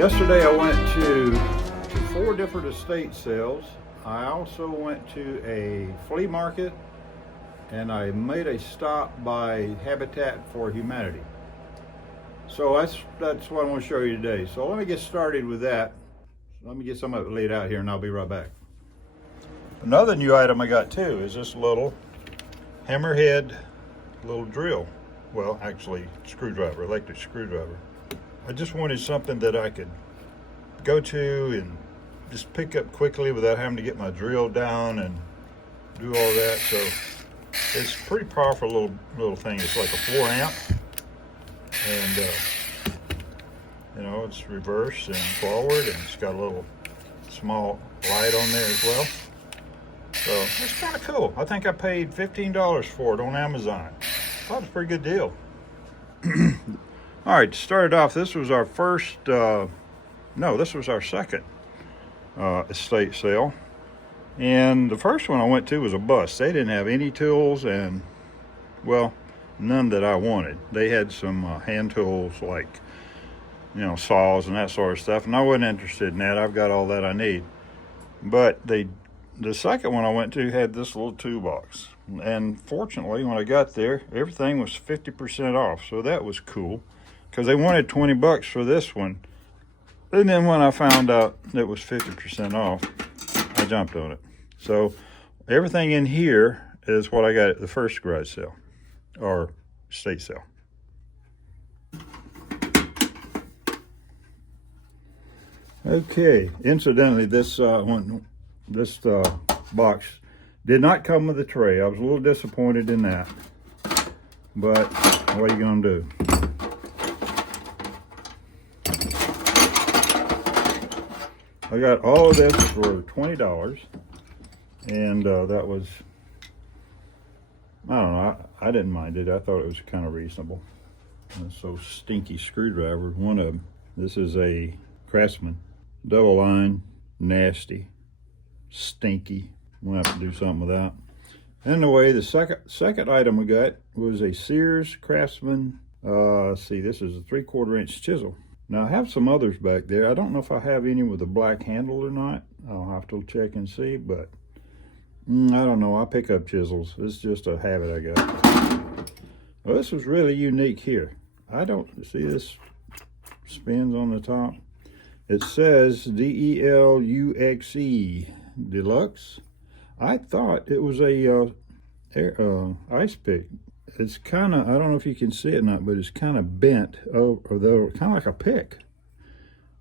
Yesterday I went to 4 different estate sales. I also went to a flea market, and I made a stop by Habitat for Humanity. So that's what I want to show you today. So let me get started with that. Let me get some of it laid out here and I'll be right back. Another new item I got too is this little hammerhead little drill. Well, actually screwdriver, electric screwdriver. I just wanted something that I could go to and just pick up quickly without having to get my drill down and do all that. So it's a pretty powerful little thing. It's like a 4 amp, and you know, it's reverse and forward, and it's got a little small light on there as well. So it's kind of cool. I think I paid $15 for it on Amazon. I thought it was a pretty good deal. All right, to start it off, this was our first, this was our second estate sale. And the first one I went to was a bust. They didn't have any tools, and, well, none that I wanted. They had some hand tools like, you know, saws and that sort of stuff, and I wasn't interested in that. I've got all that I need. But the second one I went to had this little toolbox. And fortunately, when I got there, everything was 50% off. So that was cool, because they wanted $20 for this one. And then when I found out it was 50% off, I jumped on it. So everything in here is what I got at the first garage sale, or estate sale. Okay, incidentally, this box did not come with a tray. I was a little disappointed in that, but what are you gonna do? I got all of this for $20, and that was, I don't know, I didn't mind it. I thought it was kind of reasonable. So stinky screwdriver, one of them. This is a Craftsman, double line, nasty, stinky. We'll have to do something with that. Anyway, the second item we got was a Sears Craftsman. See, this is a 3/4 inch chisel. Now I have some others back there. I don't know if I have any with a black handle or not. I'll have to check and see, but I don't know. I pick up chisels. It's just a habit I got. Well, this was really unique here. I don't see this spins on the top. It says DELUXE Deluxe. I thought it was a ice pick. It's kind of, I don't know if you can see it or not, but it's kind of bent, or kind of like a pick.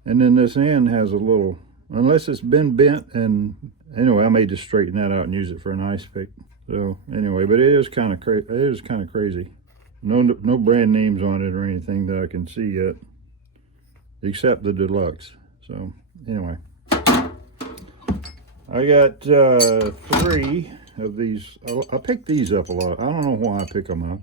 And then this end has a little, unless it's been bent, and anyway, I may just straighten that out and use it for an ice pick. So anyway, but it is kind of crazy. It is kind of crazy. No brand names on it or anything that I can see yet, except the Deluxe. So anyway, I got 3 of these. I pick these up a lot. I don't know why I pick them up.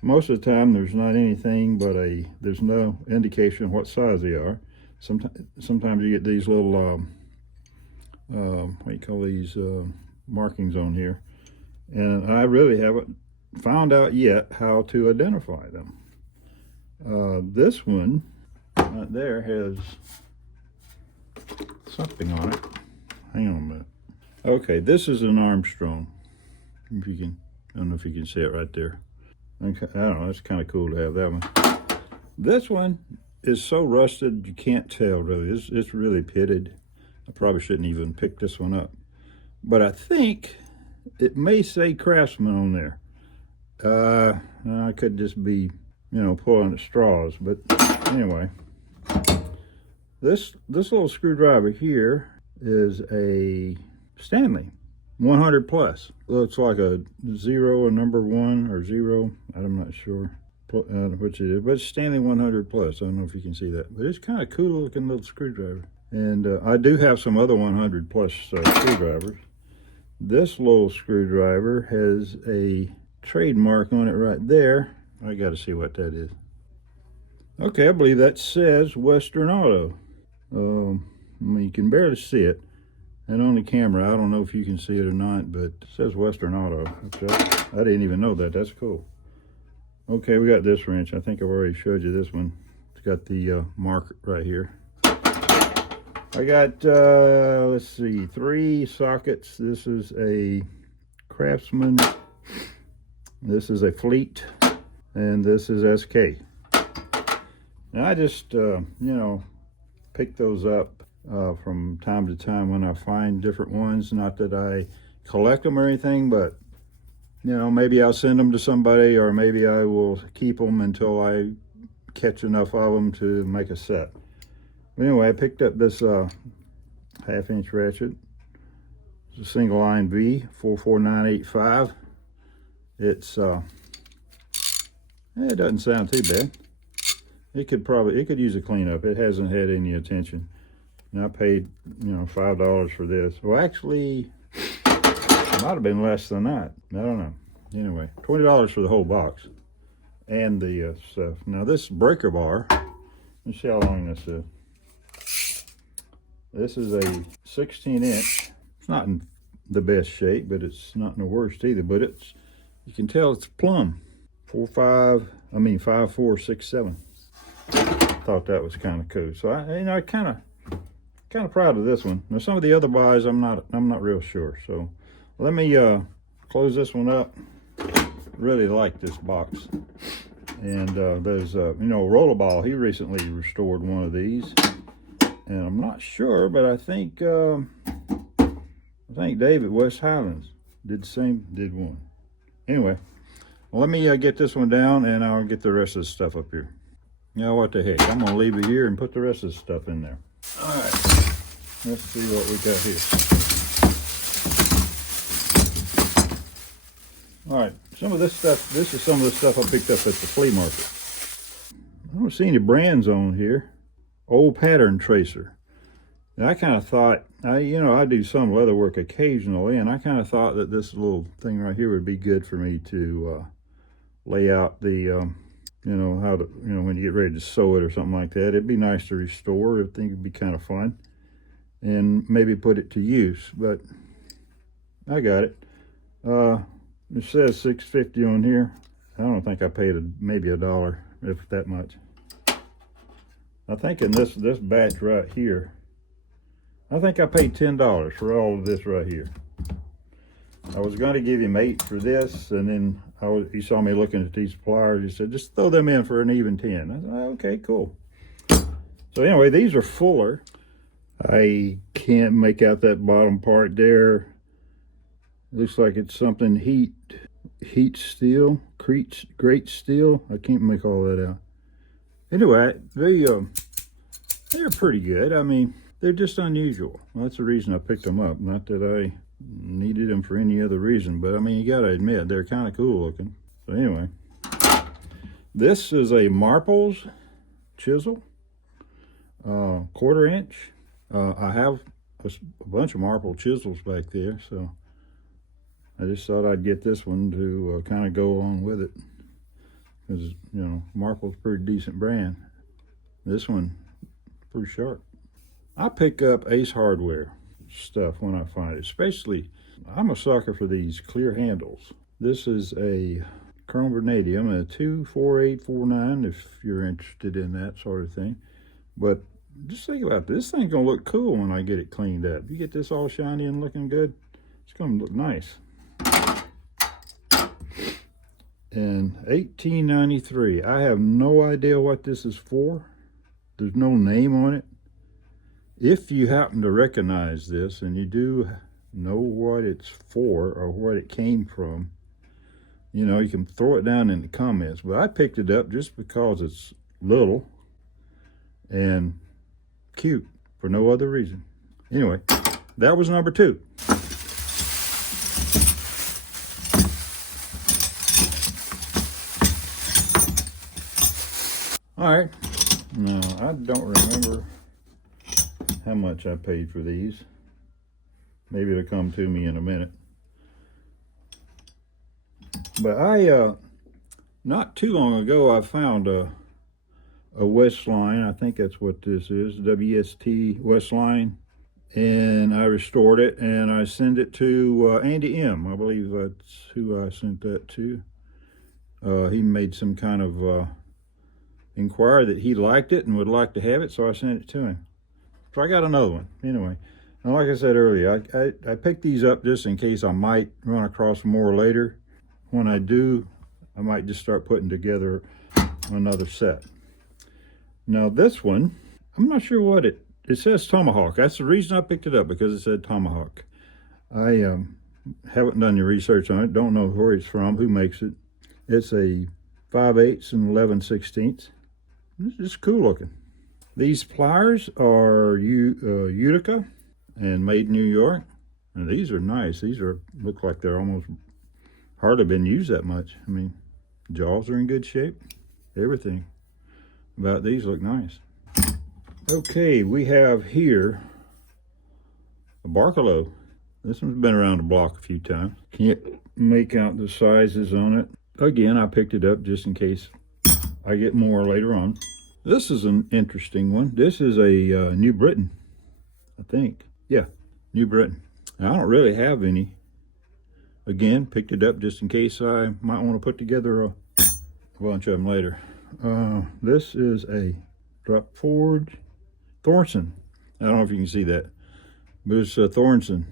Most of the time there's not anything but there's no indication of what size they are. Sometimes you get these little what do you call these, markings on here, and I really haven't found out yet how to identify them. This one right there has something on it. Hang on a minute. Okay, this is an Armstrong. If you can, I don't know if you can see it right there. Okay, I don't know, it's kind of cool to have that one. This one is so rusted you can't tell really. It's really pitted. I probably shouldn't even pick this one up. But I think it may say Craftsman on there. I could just be, you know, pulling at straws. But anyway, this little screwdriver here is a Stanley 100 plus. Looks like a 0, a number 1 or 0. I'm not sure which it is, but it's Stanley 100 plus. I don't know if you can see that, but it's kind of cool looking little screwdriver. And I do have some other 100 plus screwdrivers. This little screwdriver has a trademark on it right there. I got to see what that is. Okay, I believe that says Western Auto. I mean, you can barely see it. And on the camera, I don't know if you can see it or not, but it says Western Auto. I didn't even know that. That's cool. Okay, we got this wrench. I think I've already showed you this one. It's got the mark right here. I got, let's see, 3 sockets. This is a Craftsman, this is a Fleet, and this is SK. And I just, you know, pick those up from time to time when I find different ones. Not that I collect them or anything, but, you know, maybe I'll send them to somebody, or maybe I will keep them until I catch enough of them to make a set. But anyway, I picked up this 1/2-inch ratchet. It's a single line V 44985. It's it doesn't sound too bad. It could use a cleanup. It hasn't had any attention. And I paid, you know, $5 for this. Well, actually, it might have been less than that. I don't know. Anyway, $20 for the whole box and the stuff. Now this breaker bar, let's see how long this is. This is a 16-inch. It's not in the best shape, but it's not in the worst either. But it's, you can tell it's plumb. 5467. Thought that was kind of cool. So I kind of proud of this one. Now some of the other buys I'm not real sure. So let me close this one up. Really like this box. And there's you know, Rollerball. He recently restored one of these, and I'm not sure, but I think Dave at West Highlands did one. Anyway, well, let me get this one down, and I'll get the rest of the stuff up here. Now, what the heck? I'm gonna leave it here and put the rest of the stuff in there. All right, let's see what we got here. All right, some of this stuff, this is some of the stuff I picked up at the flea market. I don't see any brands on here. Old pattern tracer. And I kind of thought, you know, I do some leather work occasionally, and I kind of thought that this little thing right here would be good for me to lay out the, you know, how to, you know, when you get ready to sew it or something like that. It'd be nice to restore. I think it'd be kind of fun, and maybe put it to use. But I got it. It says $6.50 on here. I don't think I paid maybe $1, if that much. I think in this batch right here, I think I paid $10 for all of this right here. I was going to give him 8 for this, and then he saw me looking at these pliers. He said, just throw them in for an even 10. I said, okay, cool. So anyway, these are fuller. I can't make out that bottom part there. Looks like it's something heat steel, great steel. I can't make all that out. Anyway, they're pretty good. I mean, they're just unusual. Well, that's the reason I picked them up. Not that I needed them for any other reason, but I mean, you gotta admit, they're kind of cool looking. So anyway, this is a Marples chisel, 1/4 inch. I have a bunch of Marple chisels back there, so I just thought I'd get this one to kind of go along with it, because, you know, Marple's a pretty decent brand. This one, pretty sharp. I pick up Ace Hardware stuff when I find it. Especially, I'm a sucker for these clear handles. This is a chrome vanadium, a 24849, if you're interested in that sort of thing. But just think about this thing's gonna look cool when I get it cleaned up. You get this all shiny and looking good, it's gonna look nice. And $18.93. I have no idea what this is for. There's no name on it. If you happen to recognize this and you do know what it's for or what it came from, you know, you can throw it down in the comments. But I picked it up just because it's little and cute, for no other reason. Anyway, that was number 2. All right, now I don't remember how much I paid for these. Maybe it'll come to me in a minute. But I, not too long ago, I found a Westline. I think that's what this is, WST Westline. And I restored it, and I sent it to Andy M. I believe that's who I sent that to. He made some kind of inquiry that he liked it and would like to have it, so I sent it to him. So I got another one. Anyway, and like I said earlier, I picked these up just in case I might run across more later. When I do, I might just start putting together another set. Now this one, I'm not sure what it says Tomahawk. That's the reason I picked it up, because it said Tomahawk. I haven't done any research on it, don't know where it's from, who makes it. It's a 5/8 and 11/16. It's cool looking. These pliers are Utica and made in New York. And these are nice. These look like they're almost hardly been used that much. I mean, jaws are in good shape. Everything about these look nice. Okay, we have here a Barcalo. This one's been around the block a few times. Can't make out the sizes on it. Again, I picked it up just in case I get more later on. This is an interesting one. This is a New Britain, I think. Yeah, New Britain. Now, I don't really have any. Again, picked it up just in case I might want to put together a bunch of them later. This is a drop forward Thornton. I don't know if you can see that, but it's a Thornton.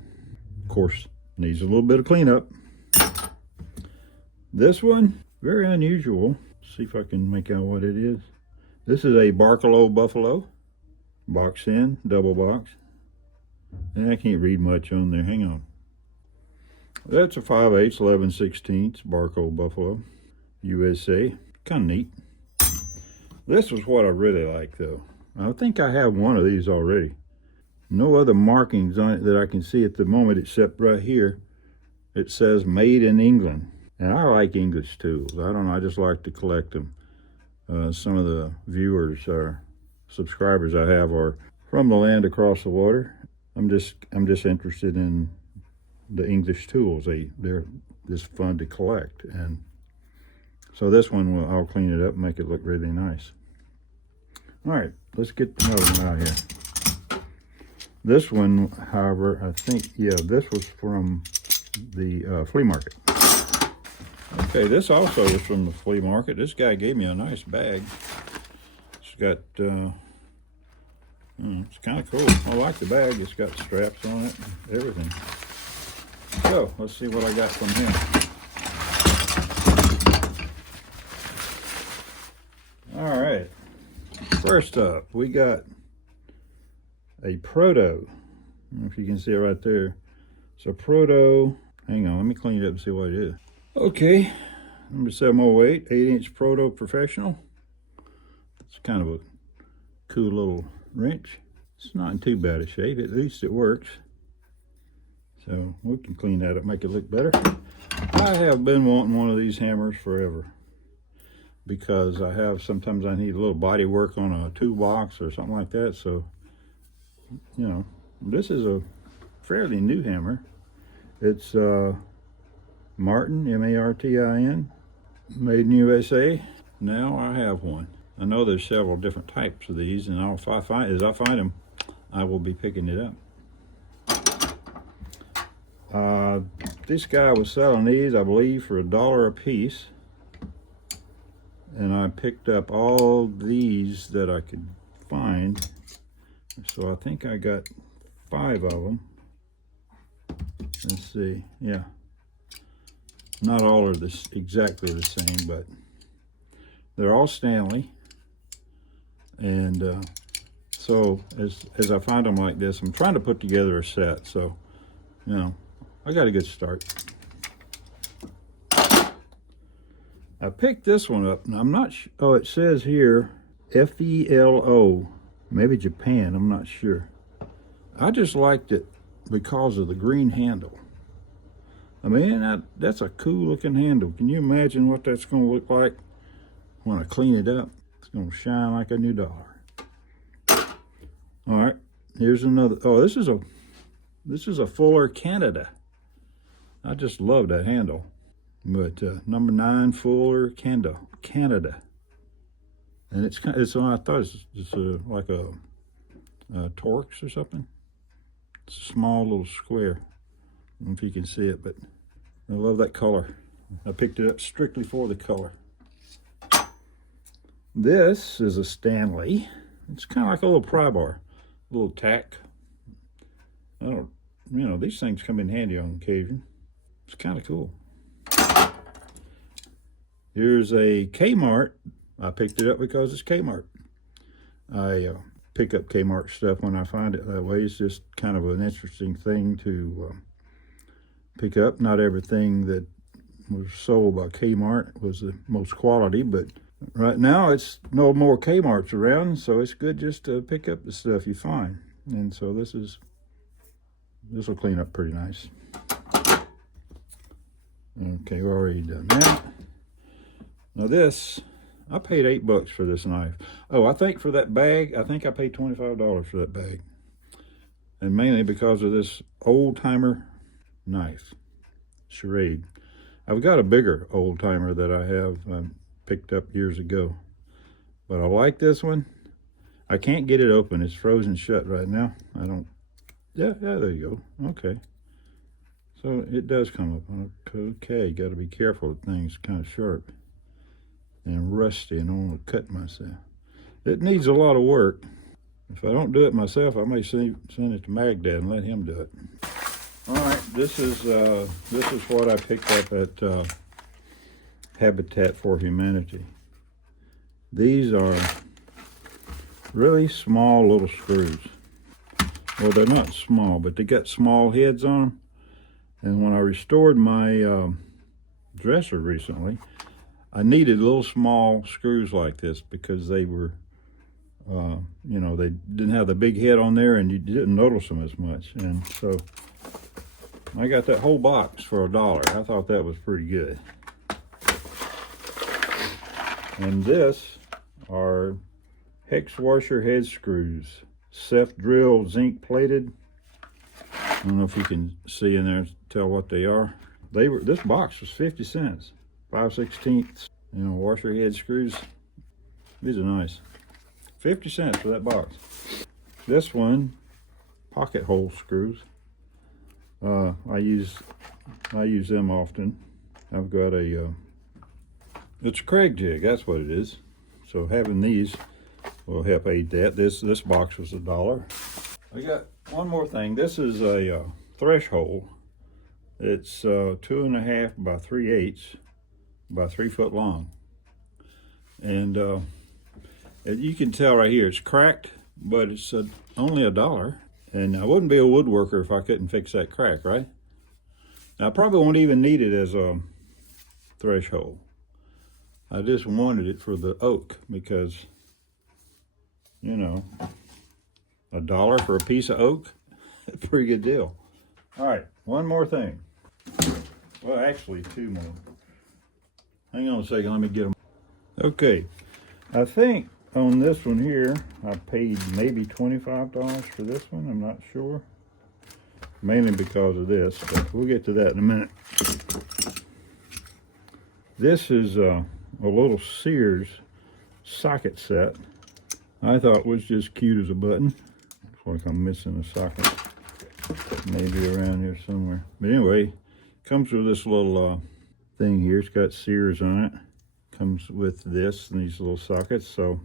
Of course, needs a little bit of cleanup. This one, very unusual. See if I can make out what it is. This is a Barcalo Buffalo. Box in, double box. And I can't read much on there. Hang on. That's a 5/8, 11/16 Barcalo Buffalo, USA. Kind of neat. This was what I really like, though. I think I have one of these already. No other markings on it that I can see at the moment, except right here. It says made in England. And I like English tools. I don't know, I just like to collect them. Some of the viewers or subscribers I have are from the land across the water. I'm just interested in the English tools. They're just fun to collect. And so this one, I'll clean it up and make it look really nice. All right, let's get another one out here. This one, however, I think, yeah, this was from the flea market. Okay, this also is from the flea market. This guy gave me a nice bag. It's got, it's kind of cool. I like the bag. It's got straps on it and everything. So, let's see what I got from him. All right. First up, we got a Proto. I don't know if you can see it right there. It's a Proto. Hang on, let me clean it up and see what it is. Okay, number 708, 8-inch Proto Professional. It's kind of a cool little wrench. It's not in too bad a shape, at least it works. So we can clean that up, make it look better. I have been wanting one of these hammers forever, because sometimes I need a little body work on a toolbox or something like that. So, you know, this is a fairly new hammer. It's Martin, M-A-R-T-I-N, made in USA. Now I have one. I know there's several different types of these, and as I find them, I will be picking it up. This guy was selling these, I believe, for $1 a piece. And I picked up all these that I could find. So I think I got 5 of them. Let's see, yeah. Not all are exactly the same, but they're all Stanley. And so as I find them like this, I'm trying to put together a set. So, you know, I got a good start. I picked this one up, and I'm not sure. Oh, it says here F-E-L-O, maybe Japan, I'm not sure. I just liked it because of the green handle. I mean, that's a cool looking handle. Can you imagine what that's going to look like when I clean it up? It's going to shine like a new dollar. All right, here's another. Oh, this is a Fuller Canada. I just love that handle. But number 9 Fuller Canada, and it's I thought it's like a Torx or something. It's a small little square. I don't know if you can see it, but I love that color. I picked it up strictly for the color. This is a Stanley. It's kind of like a little pry bar. little tack. I don't, these things come in handy on occasion. It's kind of cool. Here's a Kmart. I picked it up because it's Kmart. I pick up Kmart stuff when I find it that way. It's just kind of an interesting thing to pick up. Not everything that was sold by Kmart was the most quality, but right now it's no more Kmarts around, so it's good just to pick up the stuff you find. And so this will clean up pretty nice. Okay, we've already done that. Now this, I paid $8 for this knife. Oh, I think for that bag, I think I paid $25 for that bag. And mainly because of this old-timer knife, Charade. I've got a bigger old-timer that I have picked up years ago. But I like this one. I can't get it open. It's frozen shut right now. Yeah, there you go. Okay. So it does come up. Okay, got to be careful. The thing's kind of sharp and rusty, and I don't want to cut myself. It needs a lot of work. If I don't do it myself, I may send it to Magdad and let him do it. All right, this is what I picked up at Habitat for Humanity. These are really small little screws. Well, they're not small, but they got small heads on them. And when I restored my dresser recently, I needed little small screws like this because they were, they didn't have the big head on there and you didn't notice them as much. And so I got that whole box for $1. I thought that was pretty good. And this are hex washer head screws, self-drilled, zinc plated. I don't know if you can see in there, tell what they are. This box was 50 cents, 5/16. Washer head screws. These are nice. 50 cents for that box. This one, pocket hole screws. I use them often. I've got it's a Craig jig, that's what it is. So having these will help aid that. This box was $1. I got one more thing. This is a threshold. It's 2.5 by 3/8 by 3 foot long. And you can tell right here it's cracked, but it's only $1. And I wouldn't be a woodworker if I couldn't fix that crack, right? Now, I probably won't even need it as a threshold. I just wanted it for the oak because, $1 for a piece of oak, pretty good deal. All right, one more thing. Well, actually, two more. Hang on a second, let me get them. Okay, I think on this one here, I paid maybe $25 for this one. I'm not sure. Mainly because of this, but we'll get to that in a minute. This is a little Sears socket set. I thought was just cute as a button. Looks like I'm missing a socket. Maybe around here somewhere. But anyway, comes with this little thing here. It's got Sears on it. Comes with this and these little sockets. So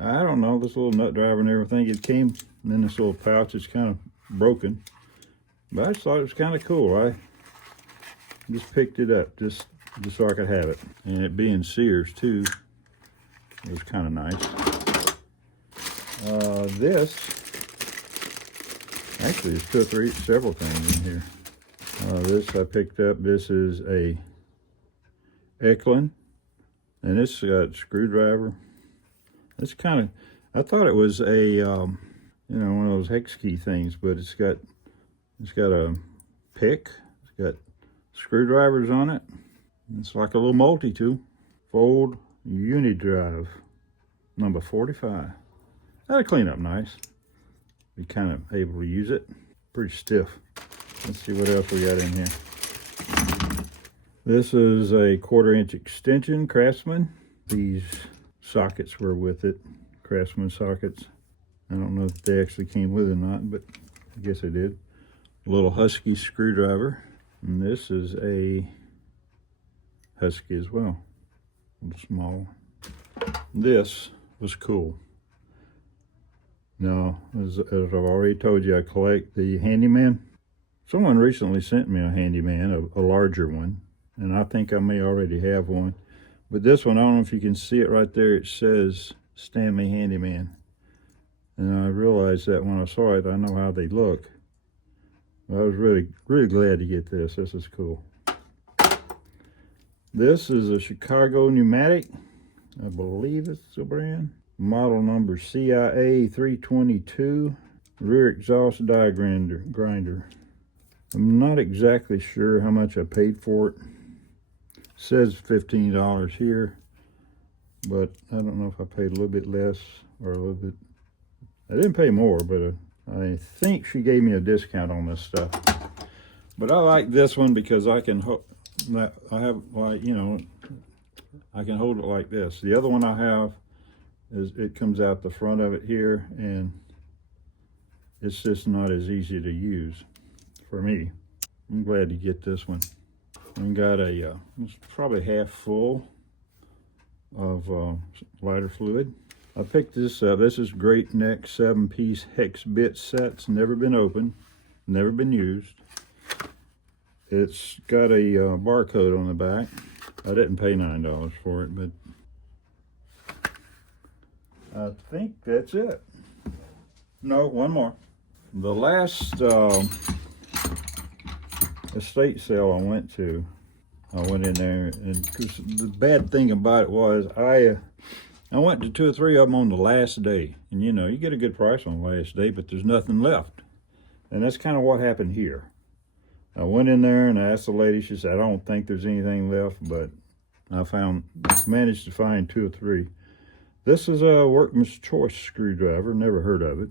I don't know, this little nut driver and everything. It came in this little pouch. It's kind of broken, but I just thought it was kind of cool. I just picked it up just so I could have it, and it being Sears too, it was kind of nice. This actually there's several things in here. This I picked up. This is a Eklund, and it's got a screwdriver. It's kind of, I thought it was a one of those hex key things, but it's got a pick. It's got screwdrivers on it. It's like a little multi-tool. Fold Unidrive, number 45. That'll clean up nice. Be kind of able to use it. Pretty stiff. Let's see what else we got in here. This is a 1/4-inch extension, Craftsman. These sockets were with it, Craftsman sockets. I don't know if they actually came with it or not, but I guess they did. A little Husky screwdriver. And this is a Husky as well. A little small. This was cool. No, as I've already told you, I collect the handyman. Someone recently sent me a handyman, a larger one, and I think I may already have one. But this one, I don't know if you can see it right there. It says Stanley Handyman. And I realized that when I saw it, I know how they look. I was really glad to get this. This is cool. This is a Chicago pneumatic. I believe it's the brand. Model number CIA 322. Rear exhaust die grinder. I'm not exactly sure how much I paid for it. It says $15 here, but I don't know if I paid a little bit less or a little bit. I didn't pay more, but I think she gave me a discount on this stuff. But I like this one because I can I have, like, you know, I can hold it like this. The other one I have is it comes out the front of it here, and it's just not as easy to use for me. I'm glad to get this one. I got a it's probably half full of lighter fluid. I picked this up. This is Great Neck 7-piece hex bit sets. Never been opened, never been used. It's got a barcode on the back. I didn't pay $9 for it, but I think that's it. No, one more. The last estate sale I went to, I went in there, and cause the bad thing about it was I went to 2 or 3 of them on the last day, and you know, you get a good price on the last day, but there's nothing left. And that's kind of what happened here. I went in there and I asked the lady, she said, I don't think there's anything left, but I managed to find 2 or 3. This is a Workman's Choice screwdriver, never heard of it,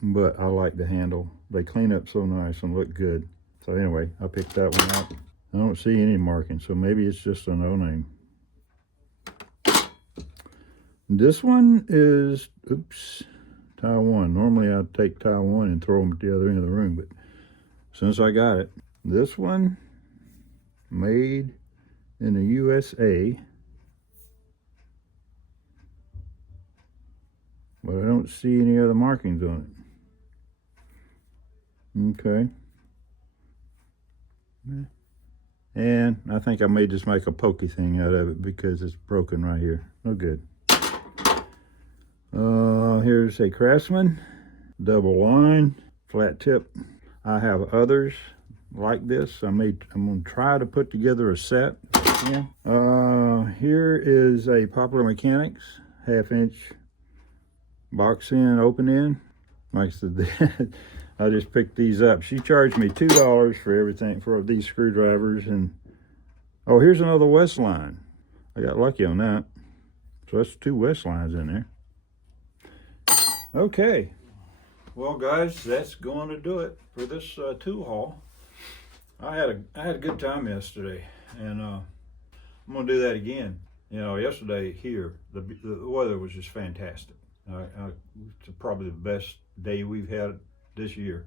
but I like the handle. They clean up so nice and look good. So anyway, I picked that one up. I don't see any marking, so maybe it's just a no name. This one is, oops, Taiwan. Normally I'd take Taiwan and throw them at the other end of the room, but since I got it, this one, made in the USA, but I don't see any other markings on it. Okay. And I think I may just make a pokey thing out of it because it's broken right here. No good. Here's a Craftsman, double line, flat tip. I have others like this. I'm gonna try to put together a set. Yeah. Here is a Popular Mechanics 1/2-inch box end, open end. Like I said, I just picked these up. She charged me $2 for everything, for these screwdrivers. And oh, here's another Westline. I got lucky on that. So that's 2 Westlines in there. Okay. Well, guys, that's going to do it for this tool haul. I had a good time yesterday, and I'm gonna do that again. You know, yesterday here, the weather was just fantastic. It's probably the best day we've had this year.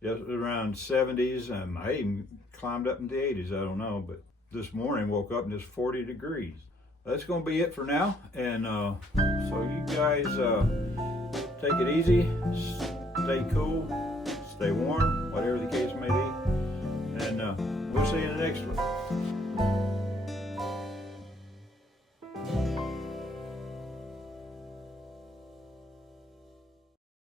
Yes, around 70s, and I even climbed up into the 80s. I don't know, but this morning woke up and it's 40 degrees. That's gonna be it for now, and so you guys take it easy, stay cool, stay warm, whatever the case may be, and we'll see you in the next one.